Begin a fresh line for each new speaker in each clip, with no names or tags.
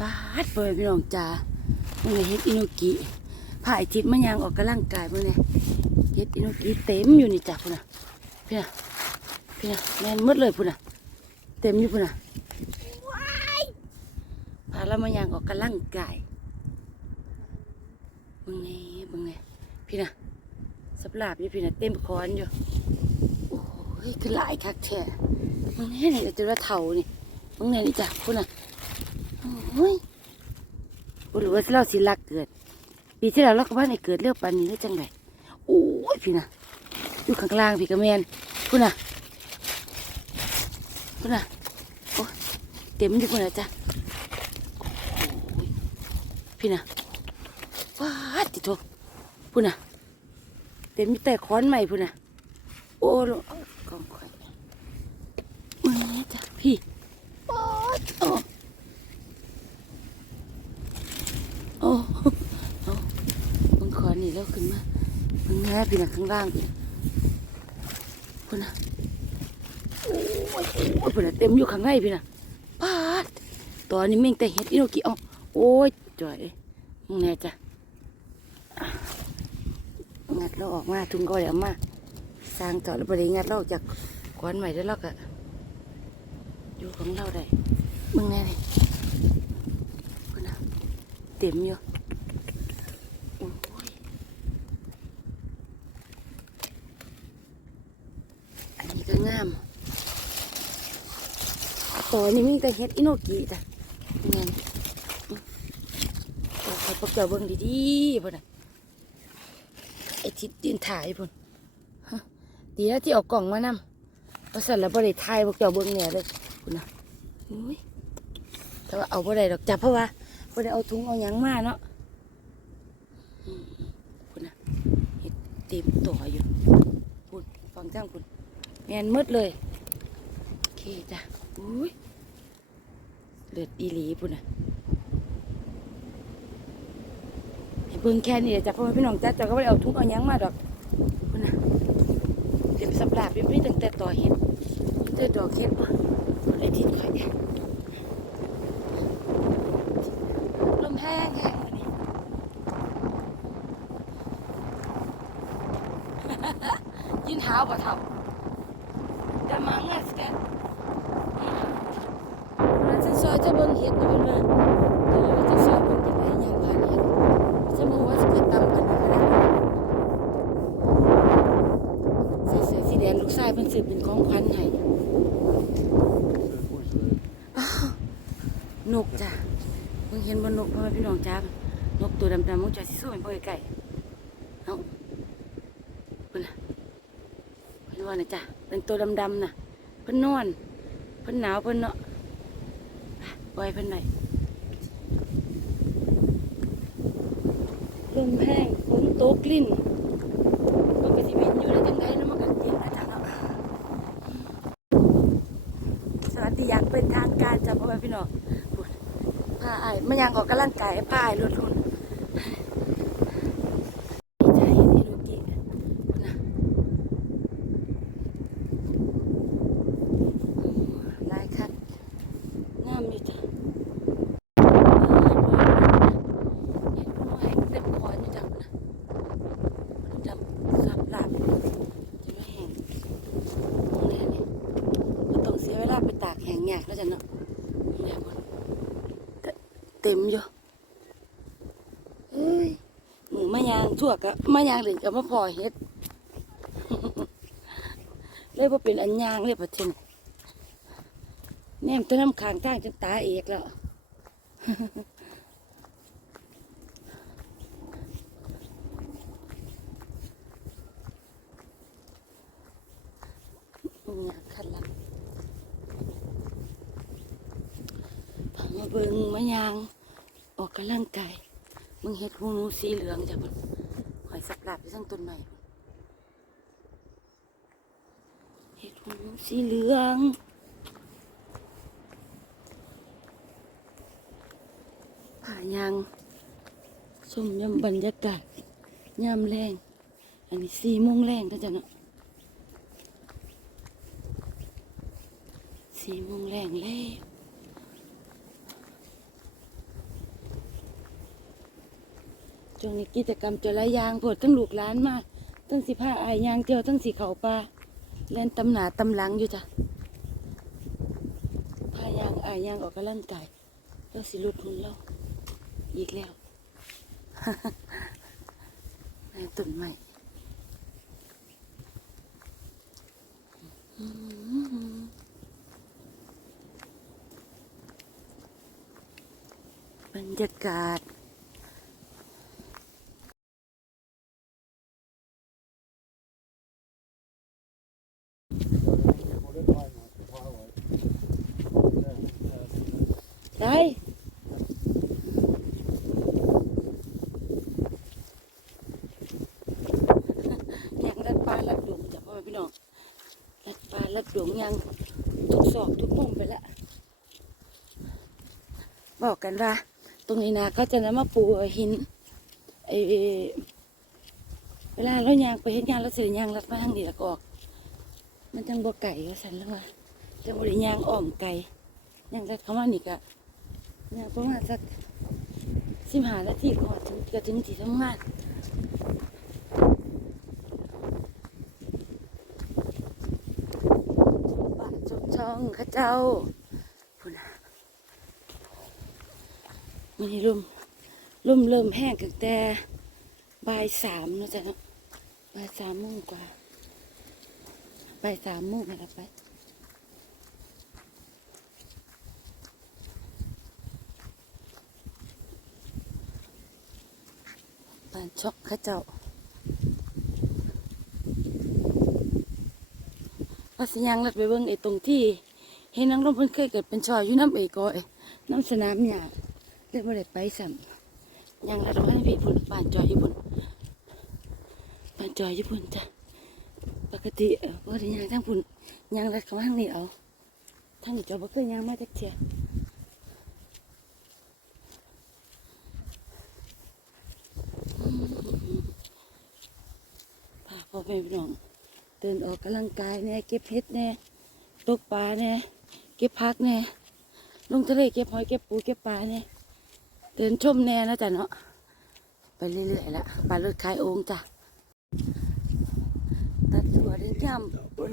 ฟาดเปิดพี่น้องจ๋าเมื่อไงเฮ็ดอิโนกิผ่ายทิศมันยางออกกำลังกายเมื่อไงเฮ็ดอิโนกิเต็มอยู่นี่จ้ะพุ่นน่ะพี่น่ะพี่น่ะแม่นหมดเลยพุ่นน่ะเต็มอยู่พุ่นน่ะพาแล้วมันยางออกกำลังกายเบิ่งแนี่เบิ่งแนี่พี่น่ะสับลาบอยู่พี่น่ะเต็มคอนอยู่โอ้ยคือหลายคักแท้เบิ่งแนี่นี่จะว่าเท่านี่เบิ่งแนี่นี่จ้ะพุ่นน่ะ โอ้ยบ่รู้ว่าเราสิรักเกิด ปีที่แล้วเราก็ว่าในเกิดเร็วปานนี้ได้จังไดโอ้ยพี่นะอยู่ข้างล่างพี่กระแมนพุ่นน่ะพุ่นน่ะโอ้เต็มอยู่พุ่นน่ะจ้ะพี่น่ะว้าติโตพุ่นน่ะเต็มมีแต่ค้อนใหม่พุ่นน่ะโอ้ลงกองข่อยมึงนี่จ้ะพี่โอ้ยโอ้ โอ้เอาบังขอ นี่แล้วขึ้นมาบังแง่พี่นะข้างล่างพี่พุ่นนะโอ้ยโอ้ยพุ่นะเต็มอยู่ข้างในพี่นะปาดตอนนี้แม่งแต่เห็ดอีโนกิเอาโอ้ยจ่อยมึงแน่จ้ะงัดเราออกมาทุ่งก็เดี๋ยวมาสร้างต่อแล้วบริงัดเราออกจากก้อนใหม่แล้วเราก็อยู่ของเราได้มึงแน่เลยพุ่นนะเต็มอยู่โอ้ยอันนี้ก็งาม ตัวนี้มีแต่เฮ็ดอิโนกิจ้ะเงี้ยตัวใครพวกเจ้าเบิ่งดีๆพุ่นน่ะไอทิศดินถ่ายพุ่นฮะดีแล้วที่เอากล่องมานำเพราะสั่นแล้วบ่ได้ถ่ายพวกเจ้าเบิ่งแน่เลยพุ่นน่ะอุ้ยแต่ว่าเอาบ่ได้ดอกจับเพราะว่าพอได้เอาถุงเอาหยังมาเนาะคุณนะเห็ดเต็มต่ออยู่คุณฟังจ้างคุณแมนมืดเลยโอเคจ้ะ อุ้ยเลือดอีหลีพุ่นนะเบิ่งแค่นี้จ้ะพราะว่พี่น้องจ้าจะก็ไม่ได้เอาถุงเอายังมาดอกคุณนะเต็มสับลาบยังไม่ตั้งแต่ต่อเห็ดมีแต่ดอกเห็ดบ่คนไอ้ทิศข่อยลมแห้งแห้งอันนี้ยินหาวบ่เท่าแต่มังอะสแกนมัน จะซอยจะเบิ่งเห็ดนะเพิ่นว่าเดี๋ยวเราจะซอยเบิ่งที่ไหนยังผ่านเห็ดจะมูว่าจะเกิดตำกันนี่ก็ได้ใส่เสื้อสีแดงลูกชายเพิ่นซื้อเป็นของขวัญให้อ้าวนกจ้ะเพิ่งเห็นบนนกพ่อแม่พี่น้องจ้านกตัวดำๆมันจะสิสู้เป็นพ่อไก่เอ้าเพิ่นน่ะเพิ่นว่าน่ะจ้ะเป็นตัวดำๆน่ะเพิ่นนอนเพิ่นหนาวเพิ่นเนาะ อะปล่อยเพิ่นหน่อยลมแห้งฝนตกลิ้นมันก็สิบินอยู่ได้จังไดเนาะมันก็เย็นนะจ๊ะเนาะสวัสดีอย่างเป็นทางการจ้ะพ่อแม่พี่น้องพาไอ้มันยังออกกำลังกายพาไอ้รถทุนดีใจที่ลูกกินนะลายคัดงามอยู่จ้ะเห็นผู้ให้เต็มคออยู่จังนะจำสับหลับจะไม่แห้งตรงนี้นี่บ่ต้องเสียเวลาไปตากแห้ง ยากแล้วจ้ะเนาะเนี่ยบนเต็มอยู่เอ้ยหมูมายางทั่วกะมายางเล่นกับมาพอเฮ็ดเลยพอเป็นอันยางเลยพอเช่นแนมต้นน้ำขางทางจนตาเอกแล้วอยากขัดหลังพามาเบิงมางออกกำลังกายมึงเห็ดหูนูสีเหลืองจ้ะมันหอยสับหลาบอยู่ทั้งต้นใหม่เห็ดหูนูสีเหลืองผ่ายางชมยำบรรยากาศยามแรงอันนี้สี่โมงแรงก็จะเนาะสี่โมงแรงแล้ว ช่วงนี้กิจกรรมจะหลายอย่างโพดตั้งลูกหลานมาตั้งสิผ้าอายยางเจียวตั้งสีเขาปลาเล่นตำหนาตำหลังอยู่จ้ะผ้ายางอายยางออกกำลังกายเราสิลุดหุ่นเราอีกแล้วในต้นไม้บรรยากาศ ได้ยังรัดปลาลัดดวงจ้ะพ่อพี่น้องรัดปลาลัดดวงยังทุกศอกทุกมุมไปละบอกกันว่า ตรงนี้นะเขาจะนำมาปูหินไอเวลาเรายางไปเห็นงานเราเสียยางรัดมาทางนี้แล้วก็ออก มันจังบ่ไก่ว่าสันแล้วว่าจังบริยางอ้อมไก่ยางรัดเขามานี่กะ เนี่ยประมาณสักสิบห้านาทีก่อนถึงจะถึงที่ทำงานบ้านจงช่องข้าเจ้าพุ่นนะมีลมลมเริ่มแห้งตั้งแต่บ่ายสามนะจ๊ะเนาะบ่ายสามโมงกว่าบ่ายสามโมงนะครับไป บ้าน ช็อกข้าเจ้าว่าสิยังลัดไปเบิ่งไอ้ตรงที่เห็นนางลมเพิ่นเคยเกิดเป็นชอยอยู่น้ำเอกอยน้ำสนามหญ้าเลยบ่ได้ไปซ้ำยังลัดว่าพี่พุ่นบ้านจอยอยู่พุ่นบ้านจอยอยู่พุ่นจ้ะปกติเออบ่ได้ยังทางพุ่นยังลัดเข้ามาทางนี้เอาทางนี้จอยบ่เคยยังมาจักเที่ย พ่อแม่พี่น้องเดินออกกำลังกายแน่เก็บเห็ดแน่ตกปลาแน่เก็บพักแน่ลงทะเลเก็บหอยเก็บปูเก็บปลาแน่เดินชมแน่นะจ๊ะเนาะไปเรื่อยๆละปลาเลือดคายองจ้ะตัดสวยเด่นงามบน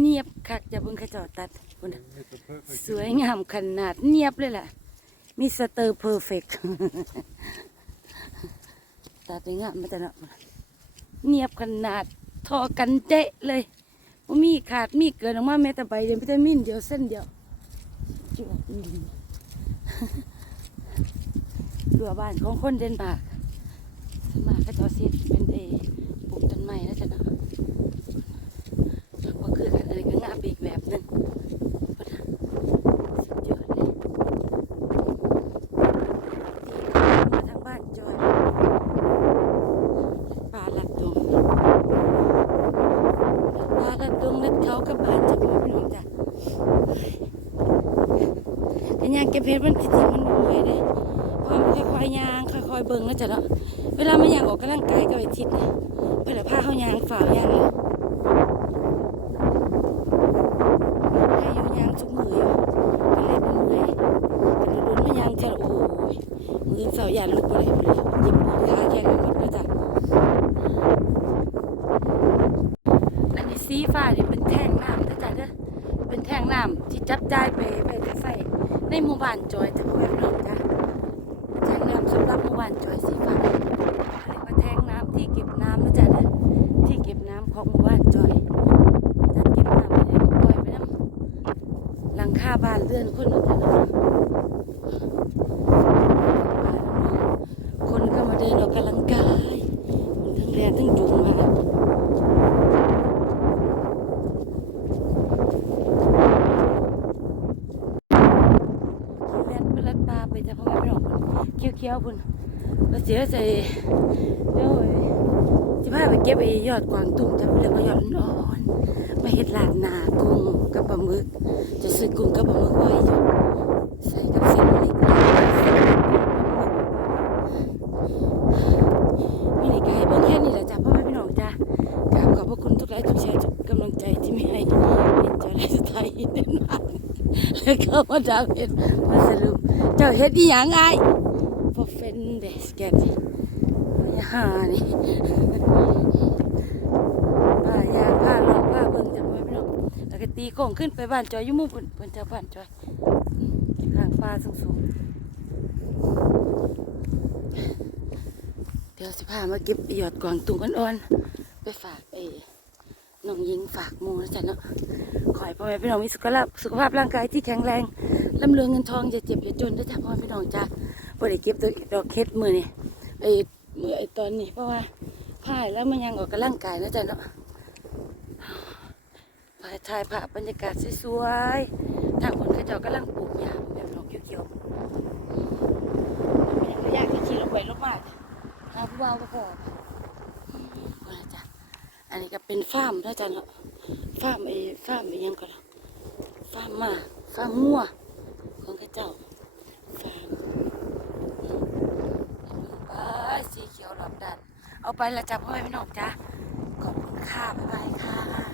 เนียบคักจะเบิ่งเขจ้าตัดบนสวยงามขนาดเนียบเลยล่ะมีสเตอร์เพอร์เฟกตัดได้งามมาแต่เนาะ เนียบขนาดทอกันเจ๊ะเลยบ่มีขาดมีเกินออกมาแม้แต่ใบเดียววิตามินเดียวเส้นเดียวจวบดีดัวบ้านของคนเดนมาร์กสมาก็จะเสียเป็นเอปลูกต้นไม้นะจ๊ะเนาะก็คือกันอะไรก็งามไปอีกแบบนึงพุ่นน่ะสุดยอดเลยมาทางบ้านจอย ปลาลัดดงปลาลัดดงลัด เขากับบ้านจะพ่อพี่น้องจ้ะกันยางเก็บเพชรมันจริงๆมันเหนื่อยเลยเพราะมันค่อยๆยางค่อยๆเบิ่งแล้วจ้ะเนาะเวลามันยางออกกำลังกายก็ไปทิศเนี่ยเพื่อพาเขายางฝ่าวยางเลยให้ยูยางทุกมือเลยเป็นเมื่อยเลยลุ้นมายางเจ้าโอ้ยมือเสาร์ยานลุกไปเลยมขาแข็งไปหมดแล้วจ้ะ อันนี้สีฟ้านี่เป็นแท่งน้ำนะจ๊ะเด้อเป็นแท่งน้ำที่จับจ่ายไปไปจะใส่ใน หมู่บ้านจอยจะพ่อแม่พี่น้องจ้ะแทงน้ำสำหรับหมู่บ้านจอยสีฟ้าเรียกว่าแทงน้ำที่เก็บน้ำนะจ๊ะนะที่เก็บน้ำของหมู่บ้านจอยจัดเก็บน้ำไปเลยก็ปล่อยไปน้ำหลังคาบ้านเรือนคนหนาะคนก็มาเดินออกกำลังกายคนทั้งแรงทั้งจุงมา เล่นไปลัดปลาไปแต่พ่อแม่พี่น้อง เคี้ยวเคี้ยวๆพุ่นแล้วเสียใจเดี๋ยวจะพาไปเก็บไอ้ยอดกวางตุ้งจะไปเรียกว่ายอดอ่อนมาเฮ็ดลาดนากุ้งกับปลาหมึก จะซื้อกุ้งกับปลาหมึกไว้อยู่ใส่กับเส้นเล็กมีนี่ก็ให้เบิ่งแค่นี้แหละจ้ะพ่อแม่พี่น้องจ้ะกราบขอบพระคุณทุกไลค์ทุกแชร์ทุกกำลังใจที่มีให้เป็นจอยไลฟ์สไตล์เดนมาร์กแล้วก็มาดามเห็ดมาสรุปเจ้าเห็ดอีหยังไง พอเฟนเดสแกนนี่ห่านี่ผ้ายางผ้าลาะผ้าเบิ่งจะไม่พี่น้องแล้วก็ตีโค้งขึ้นไปบ้านจอยยุ่มุมเพิ่นเพิ่นจะบ้านจอยข้างฟ้าสูงๆเดี๋ยวสิพามาเก็บหยอดกวางตุงอ่อนๆไปฝากไอ้น้องยิงฝากมูนะจ๊ะเนาะขอให้พ่อแม่พี่น้องมีสุขภาพสุขภาพร่างกายที่แข็งแรงร่ำรวยเงินทองอย่าเจ็บอย่าจนนะจ๊ะพ่อแม่พี่น้องจ้า บ่ได้เก็บตัวดอกเค็ดมือนี่ไอ้มือไอ้ตอนนี้เพราะว่าพายแล้วมันยังออกกำลังกายนะจ๊ะเนาะพายถ่ายภาพบรรยากาศสวยๆทางคนเขาเจ้ากำลังปลูกหญ้าแบบดอกเขียวๆมันยังไม่ยากจะขี่ลงไปลงมาหาผู้บ่าวก็พอก็นะจ๊ะอันนี้ก็เป็นฟาร์มนะจ๊ะเนาะฟาร์มไอ้ฟาร์มไอ้ยังก็ล่ะฟาร์มมาฟาร์มงัวของเขาเจ้าฟาร์มอ่าสีเขียวรอบด้าน เอาไปละจ้ะพ่อแม่พี่น้องจ้ะขอบคุณค่ะบ๊ายบายค่ะ